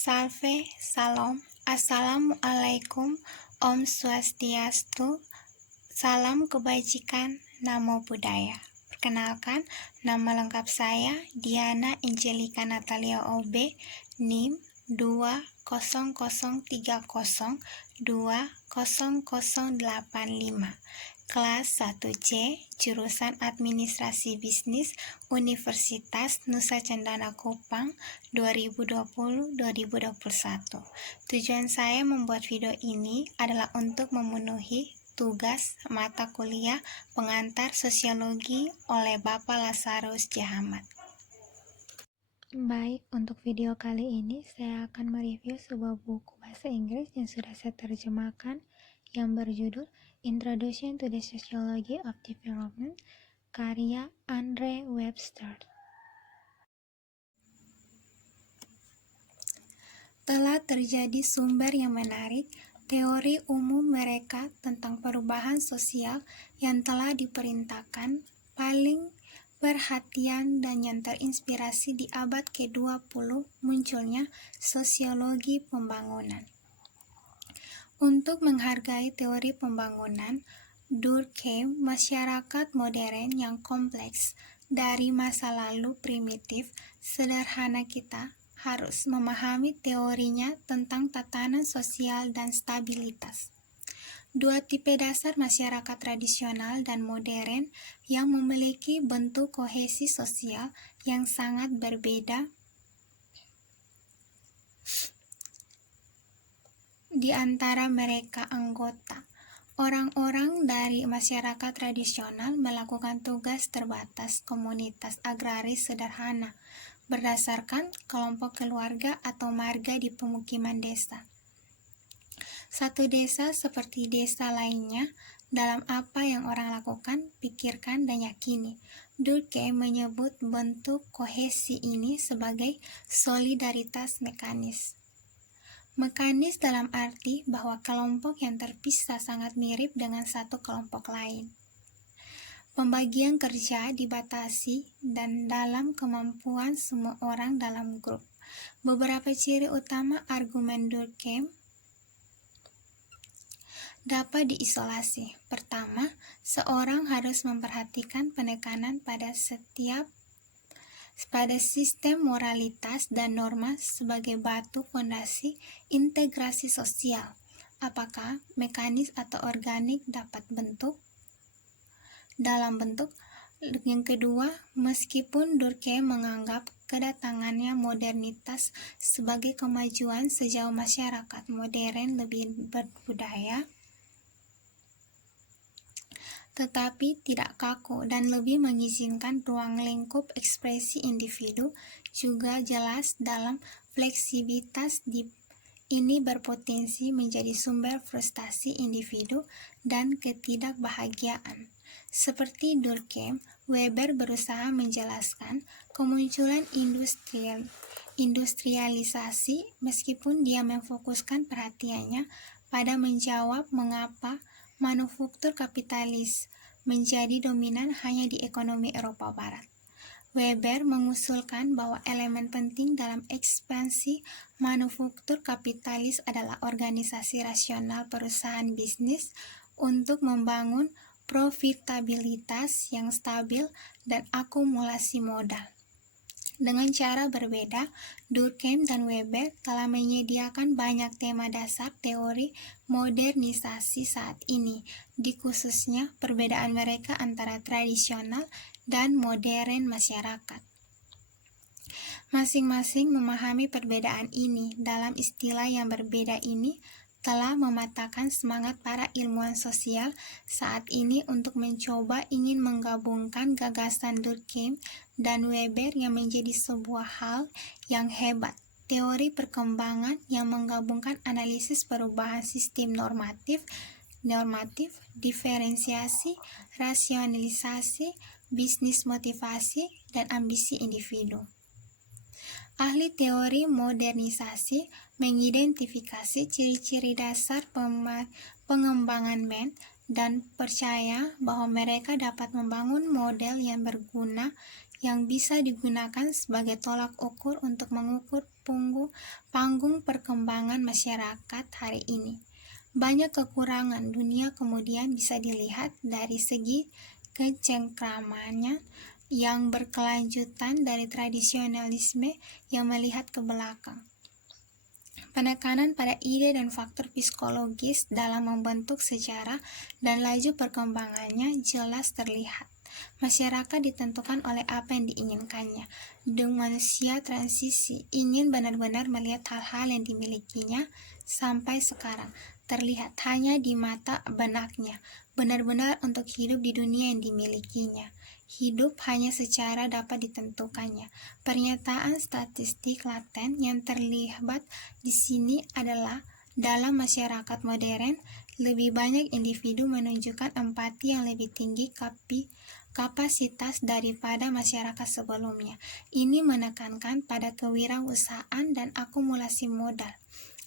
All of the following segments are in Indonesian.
Salve, Salam, Assalamualaikum, Om Swastiastu, Salam Kebajikan, Namo Buddhaya. Perkenalkan, nama lengkap saya Diana Angelika Natalia OB, NIM 20030200085, kelas 1C, jurusan Administrasi Bisnis, Universitas Nusa Cendana Kupang, 2020-2021. Tujuan saya membuat video ini adalah untuk memenuhi tugas mata kuliah pengantar sosiologi oleh Bapak Lazarus Jahamat. Baik, untuk video kali ini saya akan mereview sebuah buku bahasa Inggris yang sudah saya terjemahkan yang berjudul Introduction to the Sociology of Development, karya Andre Webster. Telah terjadi sumber yang menarik, teori umum mereka tentang perubahan sosial yang telah diperintahkan paling perhatian dan yang terinspirasi di abad ke-20 munculnya sosiologi pembangunan. Untuk menghargai teori pembangunan, Durkheim, masyarakat modern yang kompleks dari masa lalu primitif sederhana kita harus memahami teorinya tentang tatanan sosial dan stabilitas. Dua tipe dasar masyarakat tradisional dan modern yang memiliki bentuk kohesi sosial yang sangat berbeda di antara mereka anggota. Orang-orang dari masyarakat tradisional melakukan tugas terbatas komunitas agraris sederhana berdasarkan kelompok keluarga atau marga di pemukiman desa. Satu desa seperti desa lainnya dalam apa yang orang lakukan, pikirkan, dan yakini. Durkheim menyebut bentuk kohesi ini sebagai solidaritas mekanis. Mekanis dalam arti bahwa kelompok yang terpisah sangat mirip dengan satu kelompok lain. Pembagian kerja dibatasi dan dalam kemampuan semua orang dalam grup. Beberapa ciri utama argumen Durkheim dapat diisolasi. Pertama, seorang harus memperhatikan penekanan pada sistem moralitas dan norma sebagai batu fondasi integrasi sosial. Apakah mekanis atau organik dapat dalam bentuk. Yang kedua, meskipun Durkheim menganggap kedatangannya modernitas sebagai kemajuan sejauh masyarakat modern lebih berbudaya, tetapi tidak kaku dan lebih mengizinkan ruang lingkup ekspresi individu, juga jelas dalam fleksibilitas ini berpotensi menjadi sumber frustasi individu dan ketidakbahagiaan. Seperti Durkheim, Weber berusaha menjelaskan kemunculan industrialisasi meskipun dia memfokuskan perhatiannya pada menjawab mengapa manufaktur kapitalis menjadi dominan hanya di ekonomi Eropa Barat. Weber mengusulkan bahwa elemen penting dalam ekspansi manufaktur kapitalis adalah organisasi rasional perusahaan bisnis untuk membangun profitabilitas yang stabil dan akumulasi modal. Dengan cara berbeda, Durkheim dan Weber telah menyediakan banyak tema dasar teori modernisasi saat ini, di khususnya perbedaan mereka antara tradisional dan modern masyarakat. Masing-masing memahami perbedaan ini dalam istilah yang berbeda ini telah mematahkan semangat para ilmuwan sosial saat ini untuk mencoba ingin menggabungkan gagasan Durkheim dan Weber yang menjadi sebuah hal yang hebat. Teori perkembangan yang menggabungkan analisis perubahan sistem normatif, diferensiasi, rasionalisasi, bisnis motivasi, dan ambisi individu. Ahli teori modernisasi mengidentifikasi ciri-ciri dasar pengembangan Mann dan percaya bahwa mereka dapat membangun model yang berguna yang bisa digunakan sebagai tolak ukur untuk mengukur panggung perkembangan masyarakat hari ini. Banyak kekurangan dunia kemudian bisa dilihat dari segi kecengkramannya yang berkelanjutan dari tradisionalisme yang melihat ke belakang. Penekanan pada ide dan faktor psikologis dalam membentuk sejarah dan laju perkembangannya jelas terlihat. Masyarakat ditentukan oleh apa yang diinginkannya. Manusia transisi ingin benar-benar melihat hal-hal yang dimilikinya sampai sekarang terlihat hanya di mata benaknya, benar-benar untuk hidup di dunia yang dimilikinya. Hidup hanya secara dapat ditentukannya. Pernyataan statistik laten yang terlibat di sini adalah dalam masyarakat modern, lebih banyak individu menunjukkan empati yang lebih tinggi kapasitas daripada masyarakat sebelumnya. Ini menekankan pada kewirausahaan dan akumulasi modal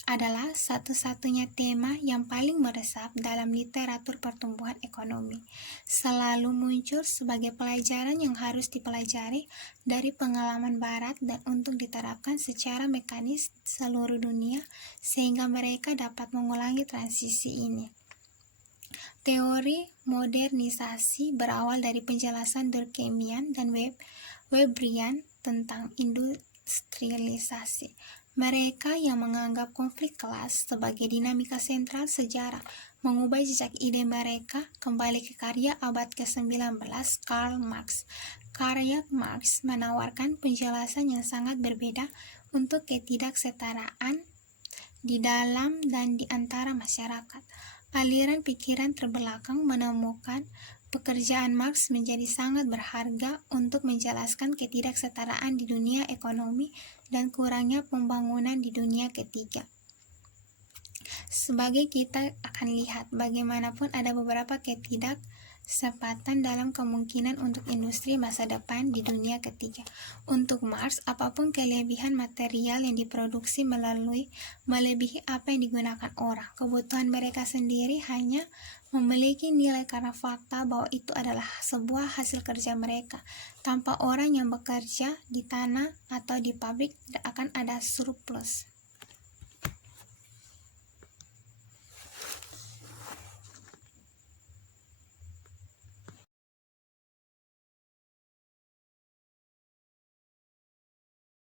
adalah satu-satunya tema yang paling meresap dalam literatur pertumbuhan ekonomi. Selalu muncul sebagai pelajaran yang harus dipelajari dari pengalaman barat dan untuk diterapkan secara mekanis seluruh dunia sehingga mereka dapat mengulangi transisi ini. Teori modernisasi berawal dari penjelasan Durkheimian dan Webrian tentang industrialisasi. Mereka yang menganggap konflik kelas sebagai dinamika sentral sejarah mengubah jejak ide mereka kembali ke karya abad ke-19 Karl Marx. Karya Marx menawarkan penjelasan yang sangat berbeda untuk ketidaksetaraan di dalam dan di antara masyarakat. Aliran pikiran terbelakang menemukan pekerjaan Marx menjadi sangat berharga untuk menjelaskan ketidaksetaraan di dunia ekonomi dan kurangnya pembangunan di dunia ketiga. Sebagai kita akan lihat, bagaimanapun ada beberapa ketidaksepatan dalam kemungkinan untuk industri masa depan di dunia ketiga. Untuk Marx, apapun kelebihan material yang diproduksi melebihi apa yang digunakan orang. Kebutuhan mereka sendiri hanya memiliki nilai karena fakta bahwa itu adalah sebuah hasil kerja mereka. Tanpa orang yang bekerja di tanah atau di pabrik, tidak akan ada surplus.